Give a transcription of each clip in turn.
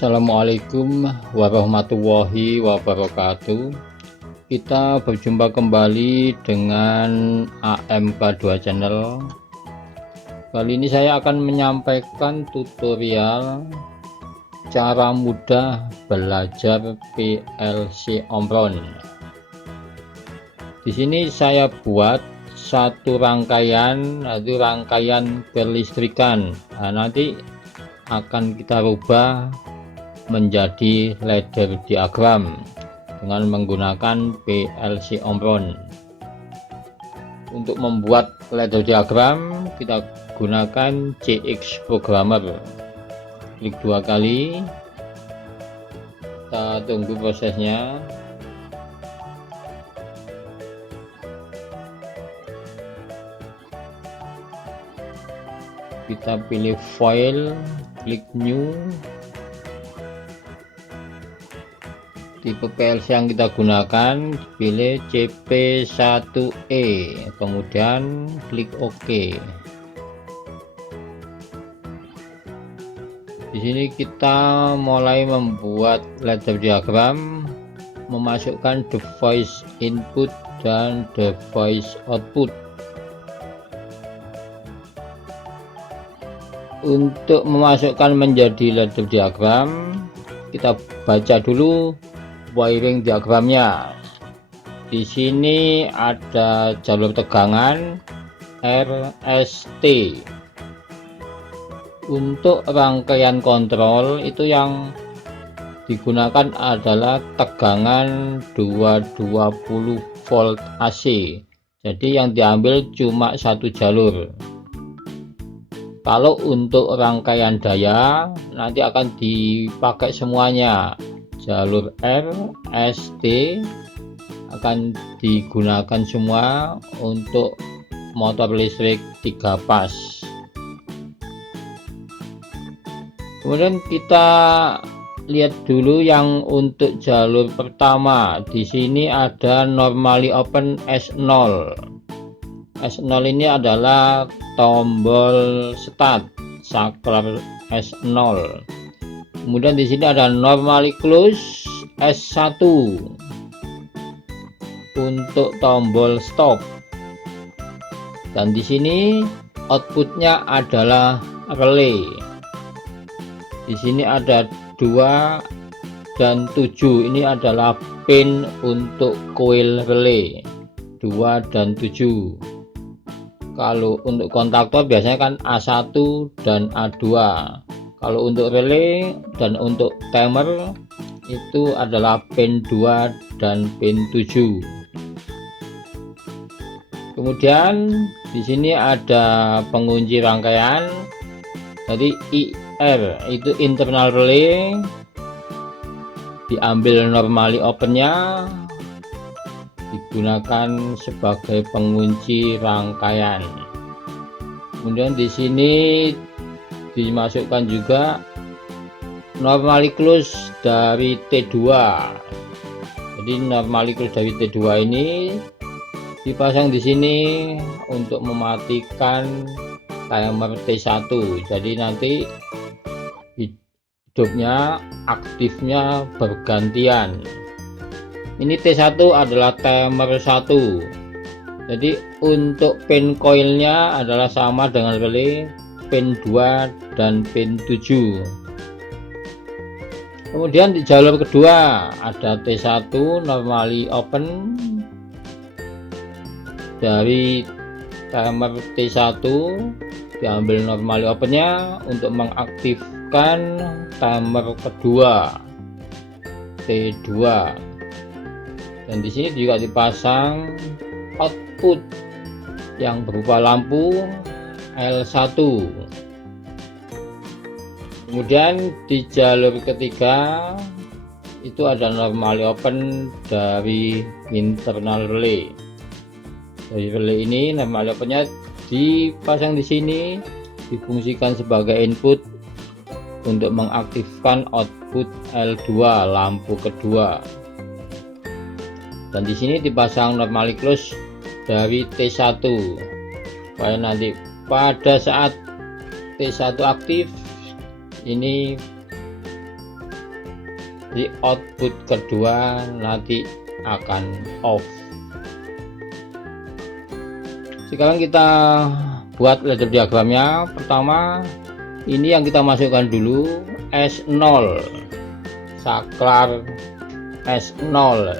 Assalamualaikum warahmatullahi wabarakatuh. Kita berjumpa kembali dengan AMK2 Channel. Kali ini saya akan menyampaikan tutorial cara mudah belajar PLC Omron. Di sini saya buat satu rangkaian, yaitu rangkaian kelistrikan. Nah, nanti akan kita rubah menjadi ladder diagram dengan menggunakan PLC Omron. Untuk membuat ladder diagram kita gunakan CX Programmer. Klik 2 kali, kita tunggu prosesnya. Kita pilih file, klik new. Tipe PLC yang kita gunakan pilih CP1E, kemudian klik OK. Di sini kita mulai membuat ladder diagram, memasukkan device input dan device output. Untuk memasukkan menjadi ladder diagram, kita baca dulu wiring diagramnya. Di sini ada jalur tegangan RST. Untuk rangkaian kontrol itu yang digunakan adalah tegangan 220 volt AC. Jadi yang diambil cuma satu jalur. Kalau untuk rangkaian daya nanti akan dipakai semuanya. Jalur R, ST akan digunakan semua untuk motor listrik 3 pas. Kemudian kita lihat dulu yang untuk jalur pertama. Di sini ada normally open S0. S0 ini adalah tombol start saklar S0. Kemudian di sini ada normally close S1 untuk tombol stop. Dan di sini outputnya adalah relay. Di sini ada 2 dan 7. Ini adalah pin untuk coil relay 2 dan 7. Kalau untuk kontaktor biasanya kan A1 dan A2. Kalau untuk relay dan untuk timer itu adalah pin 2 dan pin 7. Kemudian di sini ada pengunci rangkaian. Jadi IR itu internal relay, diambil normally opennya, digunakan sebagai pengunci rangkaian. Kemudian di sini dimasukkan juga normally close dari T2. Jadi normally close dari T2 ini dipasang di sini untuk mematikan timer T1. Jadi nanti hidupnya, aktifnya bergantian. Ini T1 adalah timer 1. Jadi untuk pin coilnya adalah sama dengan relay, pin 2 dan pin 7. Kemudian di jalur kedua ada T1 normally open dari timer T1, diambil normally opennya untuk mengaktifkan timer kedua T2. Dan di sini juga dipasang output yang berupa lampu L1. Kemudian di jalur ketiga itu ada normally open dari internal relay. Dari relay ini normally opennya dipasang di sini, difungsikan sebagai input untuk mengaktifkan output L2 lampu kedua. Dan di sini dipasang normally close dari T1 supaya nanti pada saat T1 aktif ini di output kedua nanti akan off. Sekarang kita buat ladder diagramnya. Pertama, ini yang kita masukkan dulu S0, saklar S0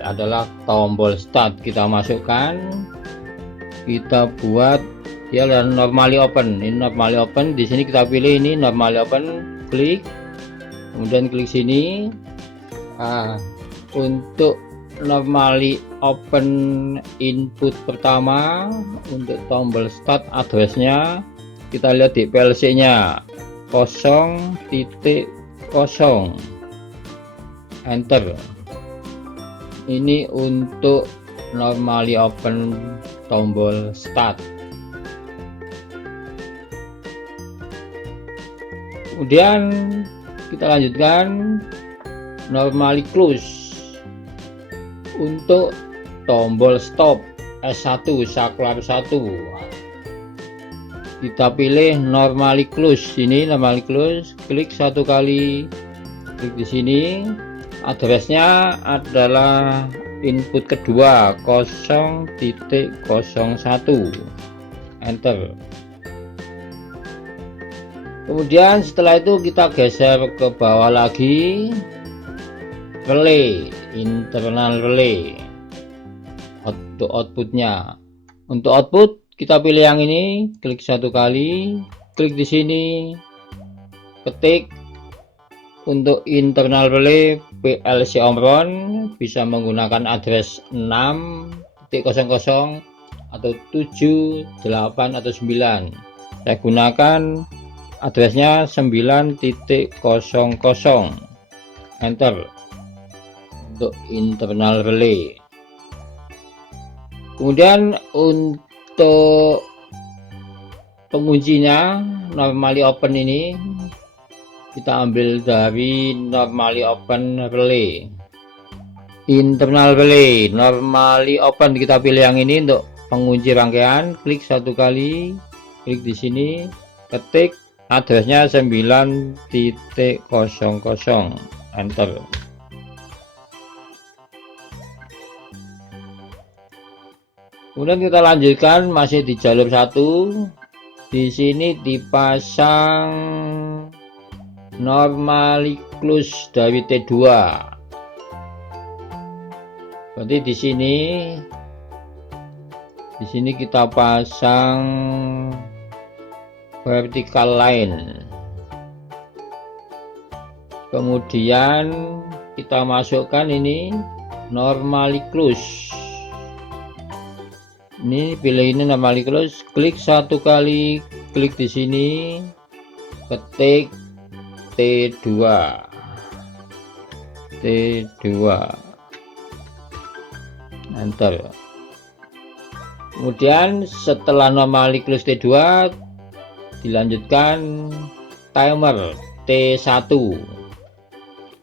adalah tombol start. Kita masukkan, kita buat dia normally open. Ini normally open. Di sini kita pilih ini normally open, klik, kemudian klik sini. Untuk normally open input pertama untuk tombol start, addressnya kita lihat di PLC nya 0.0, enter. Ini untuk normally open tombol start. Kemudian kita lanjutkan normally close. Untuk tombol stop S1 saklar 1, kita pilih normally close. Ini normally close, klik satu kali, klik di sini. Addressnya adalah input kedua 0.01, enter. Kemudian setelah itu kita geser ke bawah lagi, relay, internal relay, untuk outputnya. Untuk output kita pilih yang ini, klik satu kali, klik di sini, ketik untuk internal relay PLC Omron, bisa menggunakan address 6.0 atau 7, 8 atau 9. Saya gunakan addressnya 9.00, enter untuk internal relay. Kemudian untuk penguncinya normally open ini kita ambil dari normally open relay. Internal relay normally open, kita pilih yang ini untuk pengunci rangkaian, klik satu kali, klik di sini, ketik addressnya 9.00, enter. Kemudian kita lanjutkan masih di jalur 1. Di sini dipasang normally close dari T2. Berarti di sini kita pasang vertical line. Kemudian kita masukkan ini normally close. Ini pilih ini normally close, klik satu kali, klik di sini, ketik T2, enter. Kemudian setelah normally close T2 dilanjutkan timer T1.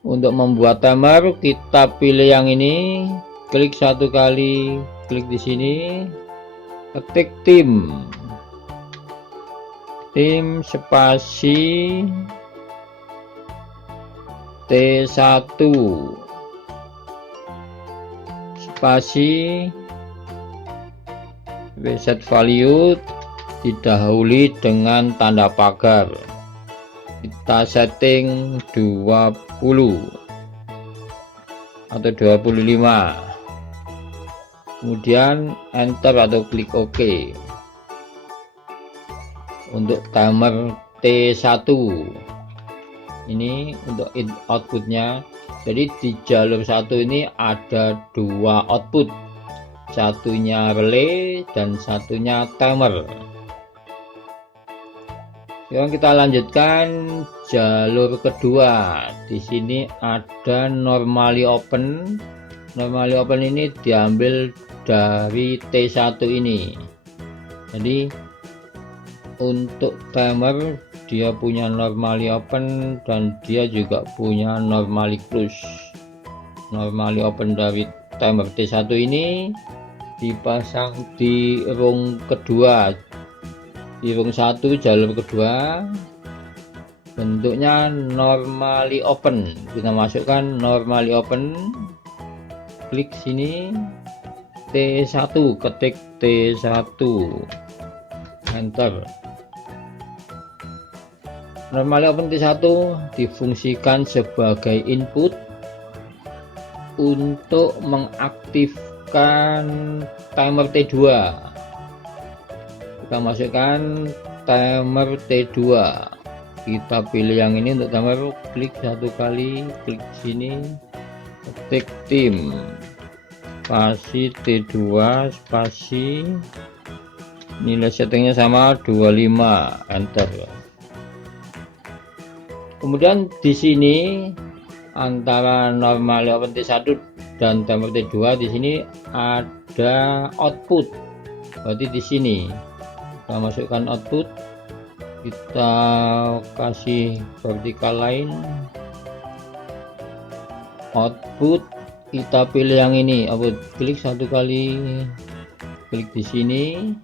Untuk membuat timer kita pilih yang ini, klik satu kali, klik di sini, ketik tim spasi T1 spasi reset value, didahului dengan tanda pagar. Kita setting 20 atau 25, kemudian enter atau klik OK. Untuk timer T1 ini untuk outputnya, jadi di jalur 1 ini ada 2 output, satunya relay dan satunya timer. Sekarang kita lanjutkan jalur kedua. Di sini ada normally open. Normally open ini diambil dari T1 ini. Jadi untuk timer dia punya normally open dan dia juga punya normally close. Normally open dari timer T1 ini dipasang di rung kedua, di rung 1 jalur kedua. bentuknya normally open. Kita masukkan normally open, klik sini T1, ketik T1, enter. Normally open T1 difungsikan sebagai input untuk mengaktifkan timer T2. Kita masukkan timer T2, kita pilih yang ini untuk timer, klik satu kali, klik sini, ketik tim spasi T2 spasi, nilai settingnya sama 25, enter. Kemudian di sini antara normally open T1 dan timer T2 di sini ada output. Berarti di sini kita masukkan output, kita kasih vertical line, output kita pilih yang ini, output, klik satu kali, klik di sini.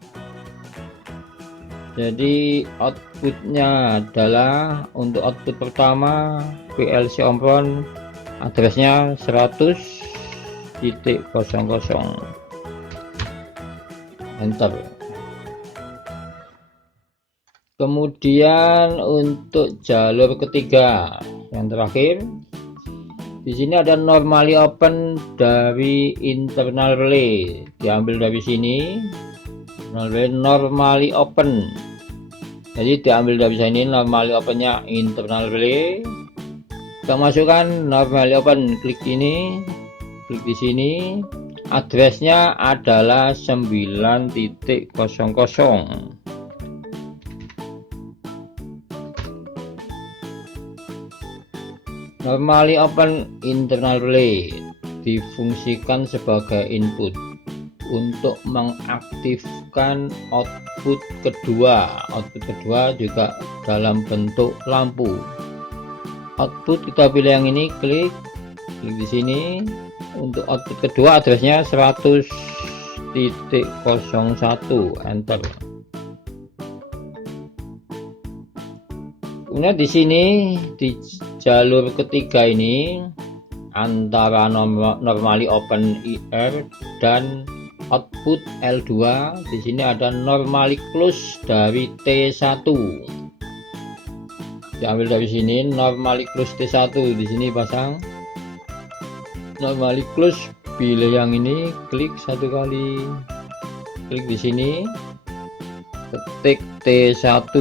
Jadi outputnya adalah untuk output pertama PLC Omron, addressnya 100.00, enter. Kemudian untuk jalur ketiga yang terakhir, di sini ada normally open dari internal relay, diambil dari sini. Normally open, jadi diambil dari sini normally opennya internal relay. Kita masukkan normally open, klik ini, klik di sini, addressnya adalah 9.00. Normally open internal relay difungsikan sebagai input untuk mengaktifkan output kedua. Output kedua juga dalam bentuk lampu. Output kita pilih yang ini, klik di sini. Untuk output kedua addressnya 100.01, enter. Kemudian di sini di jalur ketiga ini antara normally open IR dan output L2, di sini ada normally close dari T1. Diambil dari sini normally close T1, di sini pasang normally close, pilih yang ini, klik satu kali, klik di sini, ketik T1.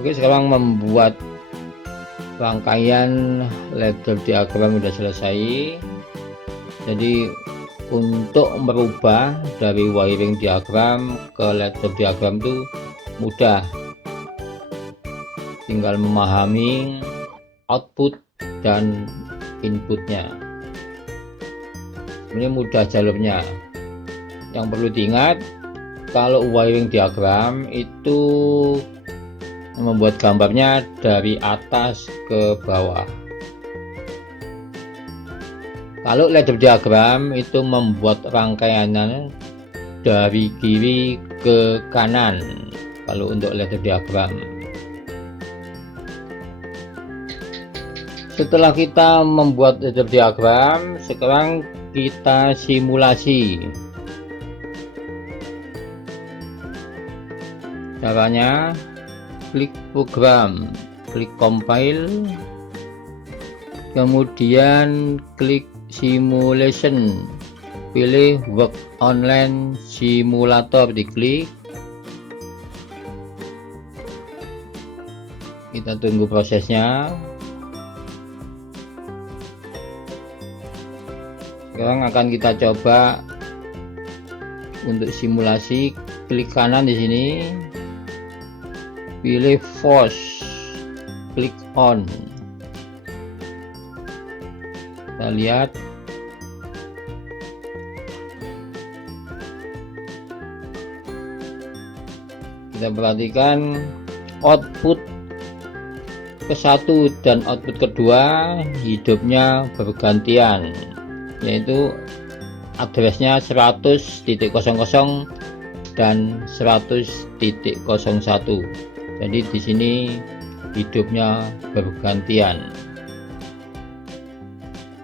Oke, sekarang membuat rangkaian ladder diagram sudah selesai. Jadi untuk merubah dari wiring diagram ke ladder diagram itu mudah, tinggal memahami output dan inputnya. Ini mudah jalurnya. Yang perlu diingat, kalau wiring diagram itu membuat gambarnya dari atas ke bawah. Kalau ladder diagram itu membuat rangkaiannya dari kiri ke kanan. Kalau untuk ladder diagram, setelah kita membuat ladder diagram, sekarang kita simulasi. Caranya, klik program, klik compile, kemudian klik simulation, pilih work online simulator, diklik. Kita tunggu prosesnya. Sekarang akan kita coba untuk simulasi. Klik kanan di sini, pilih force, klik on. Kita lihat kita perhatikan output ke-1 dan output kedua hidupnya bergantian, yaitu addressnya 100.00 dan 100.01. Jadi di sini hidupnya bergantian.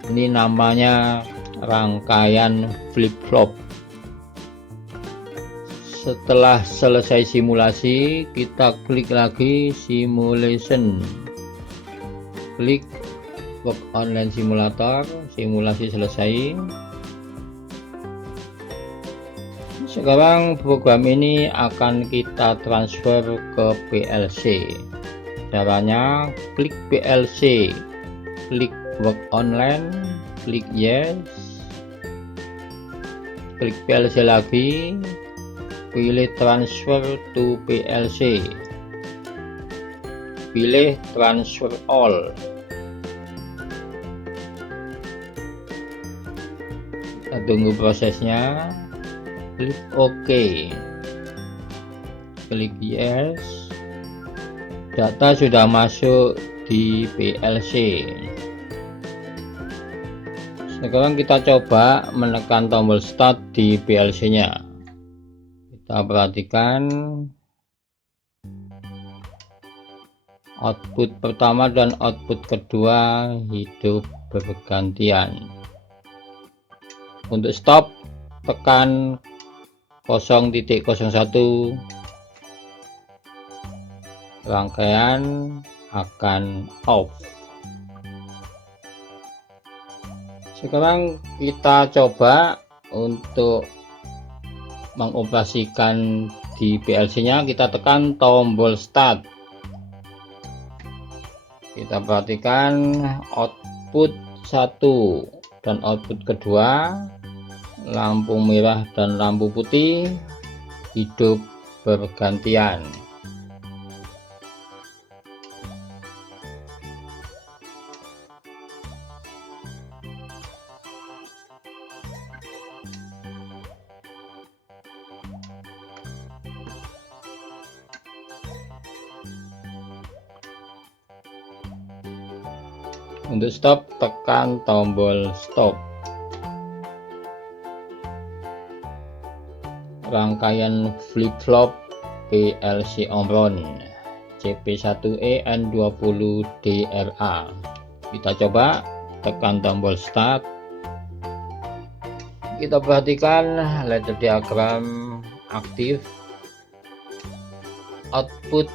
Ini namanya rangkaian flip-flop. Setelah selesai simulasi, kita klik lagi simulation, klik work online simulator, simulasi selesai. Sekarang program ini akan kita transfer ke PLC. Caranya klik PLC, klik work online, klik yes, klik PLC lagi, pilih transfer to PLC, pilih transfer all. Kita tunggu prosesnya, klik OK, klik yes. Data sudah masuk di PLC. Sekarang kita coba menekan tombol start di PLC nya. Kita perhatikan output pertama dan output kedua hidup bergantian. Untuk stop, tekan 0.01, rangkaian akan off. Sekarang kita coba untuk mengoperasikan di PLC nya. Kita tekan tombol start. Kita perhatikan output 1 dan output kedua, lampu merah dan lampu putih hidup bergantian. Untuk stop, tekan tombol stop. Rangkaian flip-flop PLC Omron CP1E N20DRA. Kita coba tekan tombol start. Kita perhatikan ladder diagram aktif. Output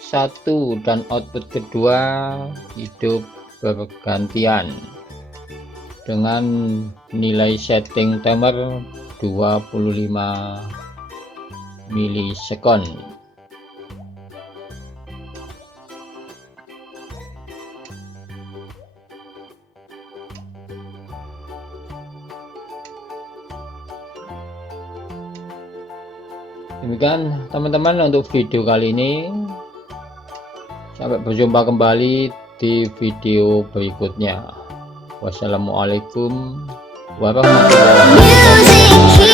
1 dan output kedua hidup bergantian dengan nilai setting timer 25 milisekund. Demikian teman-teman untuk video kali ini. Sampai berjumpa kembali di video berikutnya. Wassalamualaikum warahmatullahi wabarakatuh.